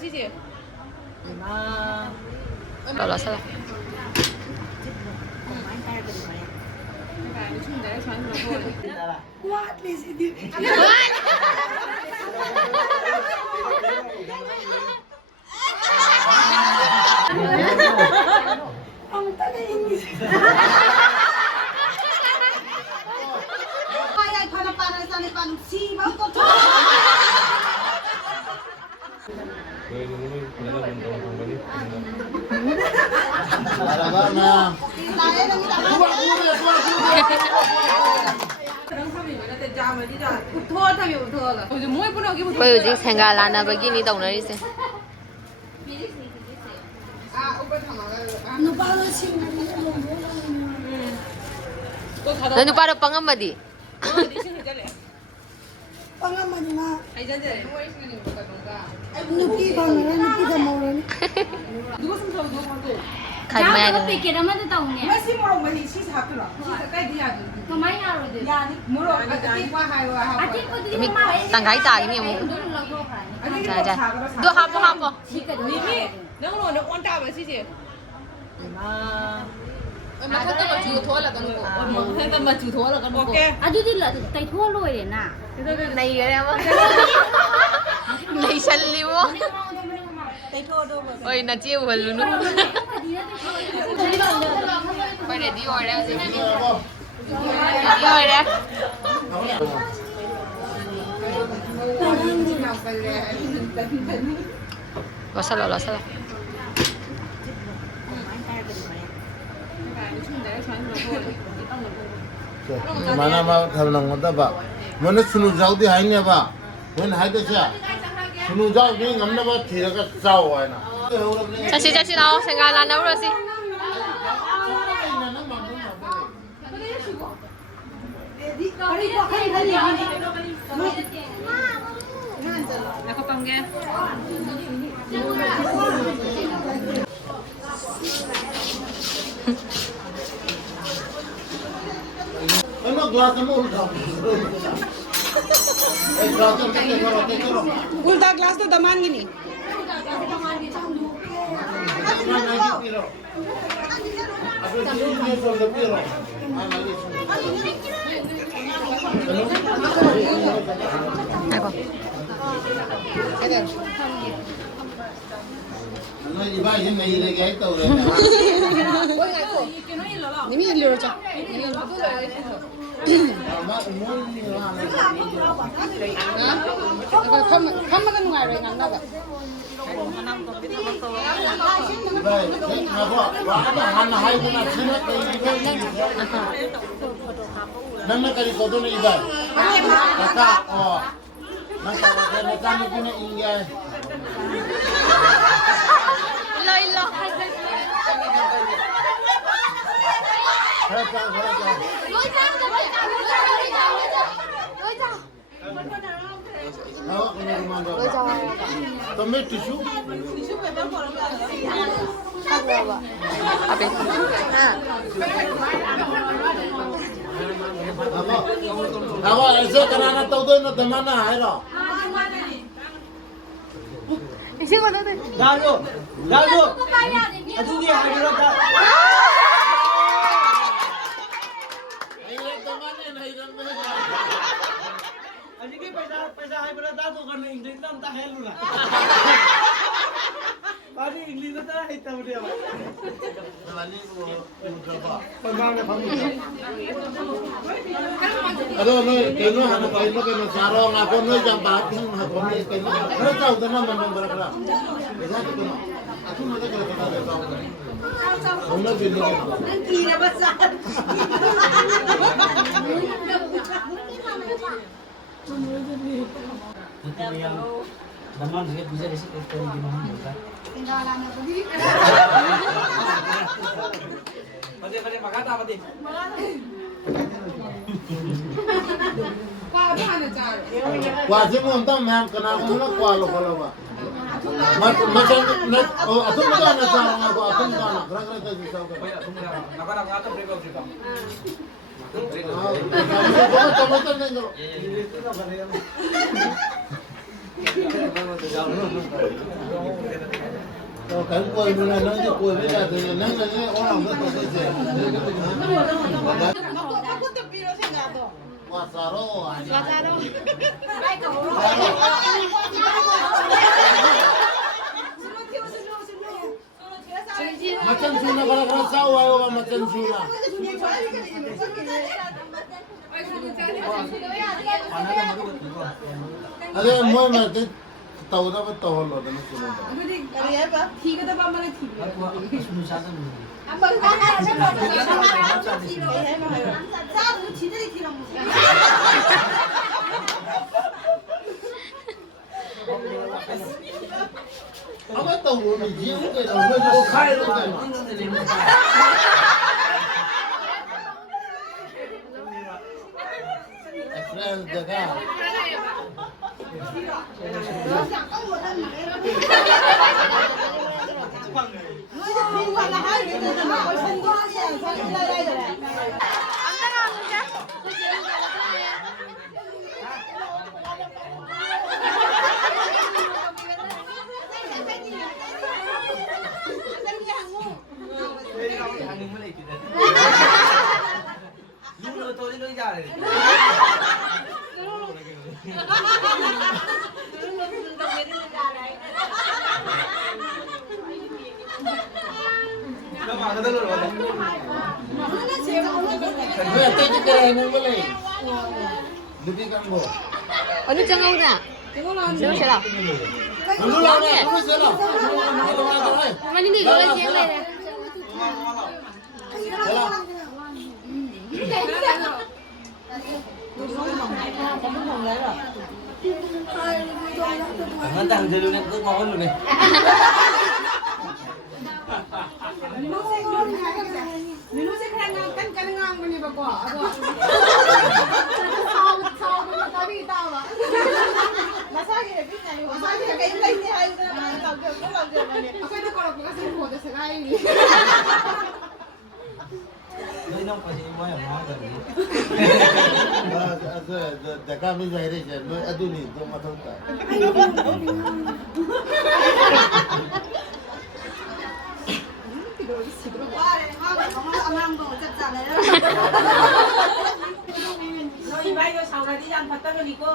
谢谢。老了算了。보여지 생각 안 하고 기니 동네에서. 너는 바로 빵 마디. 빵 한마디만. 누기 방을 누기 다 먹으니. 누가 숨차고 누가 봐도. 가만히 야, 삐끼 라마도 따오네. 마시 모로 마시 시사 합더라. 시사 까이 디야지. 그만 야로들. 야니 모로 아티 와 하이 와 하. 아직 거들이 막 해. 땅가이 따기니 뭐. 아니 자, 자. 너 한번. 니미 너는 너 온다 봐 시지. mà không có chịu thua là con ngủ mà chịu thua là con ngủ 아주들 따이 토로에 되나. này rồi em này xanh liu ơi là chiêu hồi luôn quay để đi rồi đấy đi rồi đấy lo sao mana ma tharnang mata ba mane sunu jau di hai ne ba when hai de cha sunu jau ni ngam na ba thira ka chao wa na 자시 나오 생각 안 나오라 씨 내가 빵게 ano glass mo ulta glass te karo उल्टा ग्लास तो दमान गिनी iba hin nahi le gay to re 니미 일로 오자 한 번은 가요 안 나가 nang kali ko doon iba kaka oh nang kami kina ingay 일로 Tomei tisu? 앞에 Ako, eso kanana tao doon na damana hayro. 나도 아두기 하기로다 아직이 पैसा है बोला दादू करने इंग्लिश ना ता है लूला बारी इंग्लिश ना है ता बोलिया Ado no, keno hana keno keno sarong ako no jang bating ako ni keno. Ano tao doon na mamang barakra. Isa ko no. Ako mo kaya kaya tao. Ano bilhin ko? Kira basa. Daman lihat bisa di situ itu gimana juga. Pati makata pati. Kwa si mo ntang ma'am kana ko na kwa lo pala ba. Macam net oh atun mo na sarong ako atun mo na. Kra ta si sa ko. Nakara ngata break out kita. Kamu to nengro. cái quầy bên này nó chỉ quầy bên này thì nó sẽ có lòng nó sẽ dễ quá sao rồi macam Cina kalau sao ayo macam Cina ada mau nanti tahu apa tahu lo dan semua apa tahu lo dia ke dalam lo khai lo kan Express jaga 어느 장어나? 장어 싫어. 많이 니 이거 지금 Anh đang chơi luôn em cứ ngon luôn này. Minum sekarang kan ngang bani bapa. Aku. Tapi tahu lah. Masa kita kita ni, masa kita kayak ini ayu tu mana tahu ke kalau dia mana. Aku itu kalau aku kasih foto sekali ni. Đây nó phải mua ở ngoài rồi. jaga mi zahir je no aduni to mathau ta Noi vai yo saura di yang patah ni ko.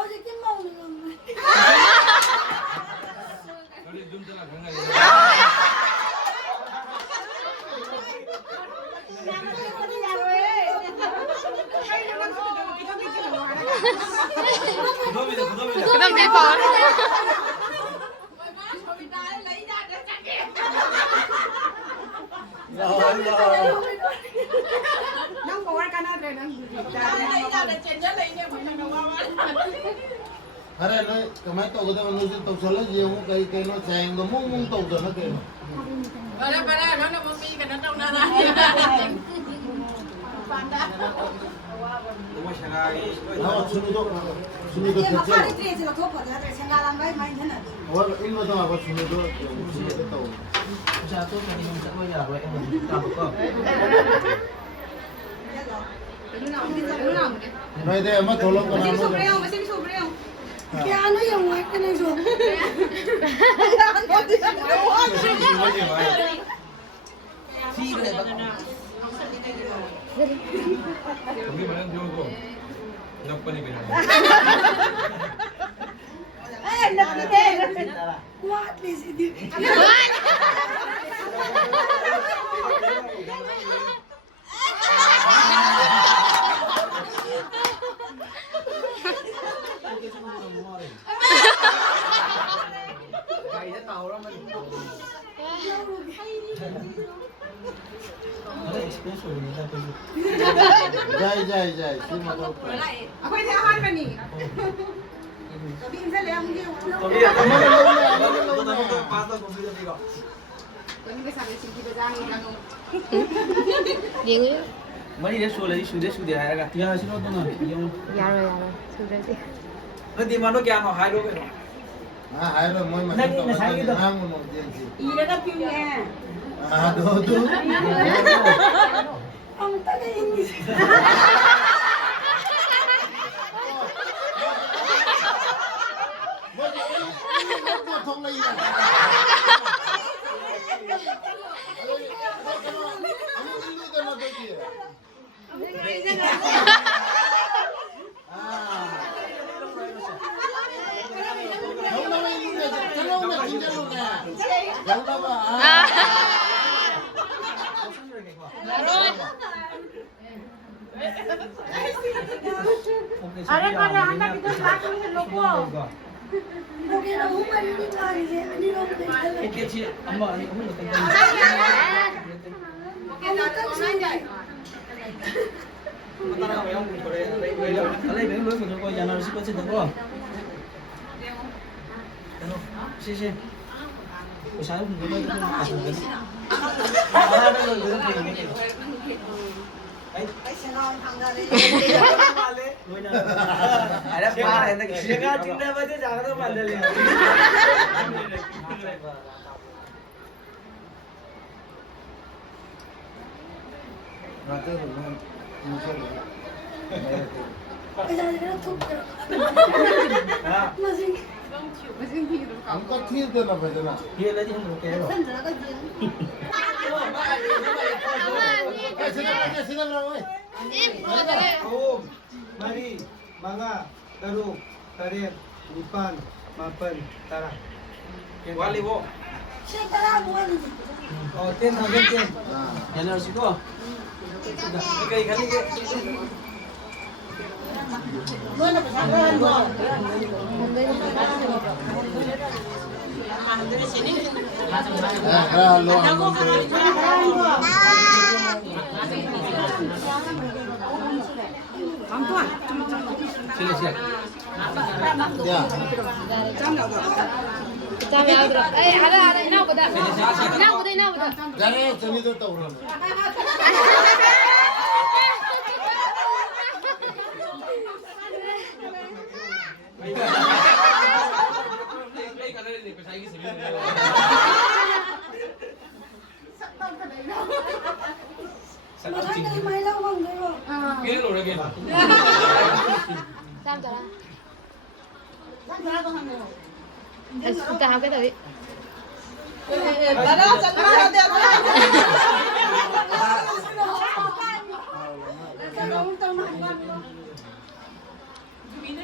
어저께 먹는 건데. 그다음 내 봐. Nang bawa kan ada nang. अरे न कमाई तो उधर मनुष्य तो चलो ये वो कहीं कहीं नो चाहेंगे तो मुंग मुंग तो उधर ना कहीं Pada mana mami kan tahu nara. Đúng rồi, हाँ सुनो तो 이게 막 अच्छा 팔이 뒤에서 덮어져. 생각한 거에 많이 되는. और इन लोगों का सुनो तो Cha tôi phải đi dẫn bây giờ vậy em tao có. नहीं दे मत थोड़ा को नाम Masih sobrang. 이게 안 오요. 뭐 했더니 좀. Phi rồi bạn. 거기 말하는 저거 몇 번이 그냥 What is it? Cái cái tàu đó mình. Nó express rồi người ta tôi. जाए सीमा तो Aku ini aman bani. Tapi insan le mungkin. Còn bây giờ tôi pass tao cũng chưa đi rồi. Kau ni kesana sini kita jangan jangan. 얘는 Mấy đi đến xuống để hai cái. Ya xin lỗi tôi nói. 야로 소리지. Nó đi mà nó kêu nó hai đứa vậy. हाँ हाय रो मोई मत तो हाँ मुनो दिया जी Iya dah piu ni. हाँ दो 아무튼 인기지. 뭐 통래 이거. 아무 일도 되나 되지. 영남에 있는 게 들어오면 진짜로네. 영남아. 아래까지 한 바퀴 더 나중에 놓고. 거기는 홈마이니까 이제 아니라고 돼. 이렇게 엄마 아니 엄마 그냥 톡 들어. 맛있게. हमको ठीक देना भजना ये ले जी हम रुके हैं कैसे ना ओए Om, mari, manga, daruk, tarik, lipan, mapan, tara. Wali wo. 식사라 뭐하는지. Oh, 10,000 10. Jalan situ. Okay, kali ke. लो Sila siap. या 짬이 아들아. 에이, 알아, 이나보다. 이나보다. जाने चली तो तौर 맛있게 많이 나오면 돼요. Kaya lo lagi. 짬 줘라. 진짜 하게 돼.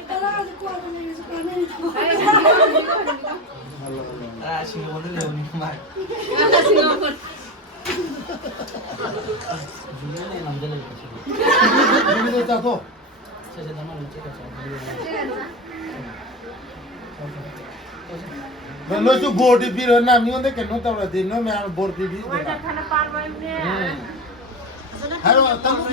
따라가지고 하는 얘기에서 가만히 Ah, sino mo dali ni Mar. Julian ay nam dali kasi. भी देता तो Sa naman ng chika sa. लो जो बोर्ड भी रहना नहीं होते किन्नो तौर दिन में मैं बोर्ड भी देना हेलो तनु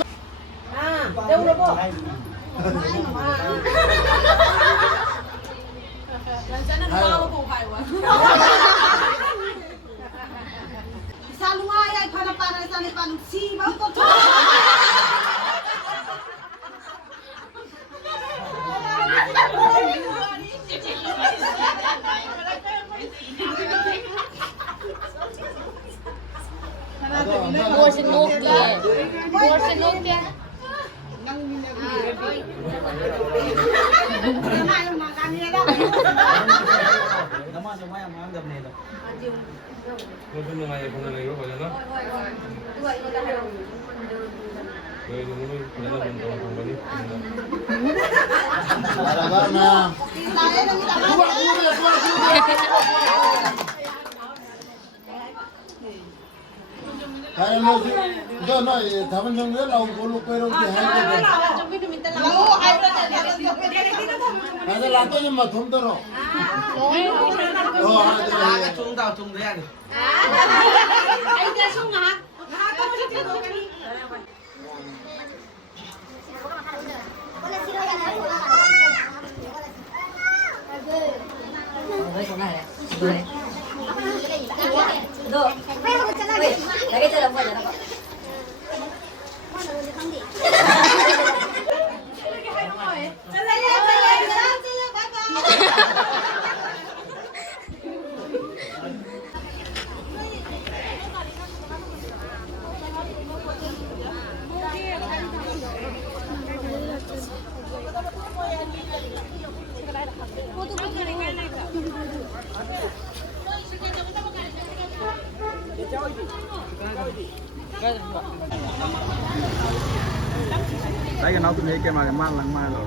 Salungay ay para sa lipan si ba ko to. 무엇이 높게. 무엇이 높게. Naman sa maya mga gab nito. Kung sino nga yung panalay ko, wala na. Kaya yung ulo, wala na kung tawag kong balik. लगा ना सुबह अरे लो जो ना ये धावन जंगल लाओ बोलो कोई रोक के है ऐसे लातो जो मत हम तो रो ओ हाँ Tung tao tung ra đi. Ay dia sung ha. Ha ko mo siya to kani. Đấy cái nó cũng thấy cái mà mang lăng mai rồi.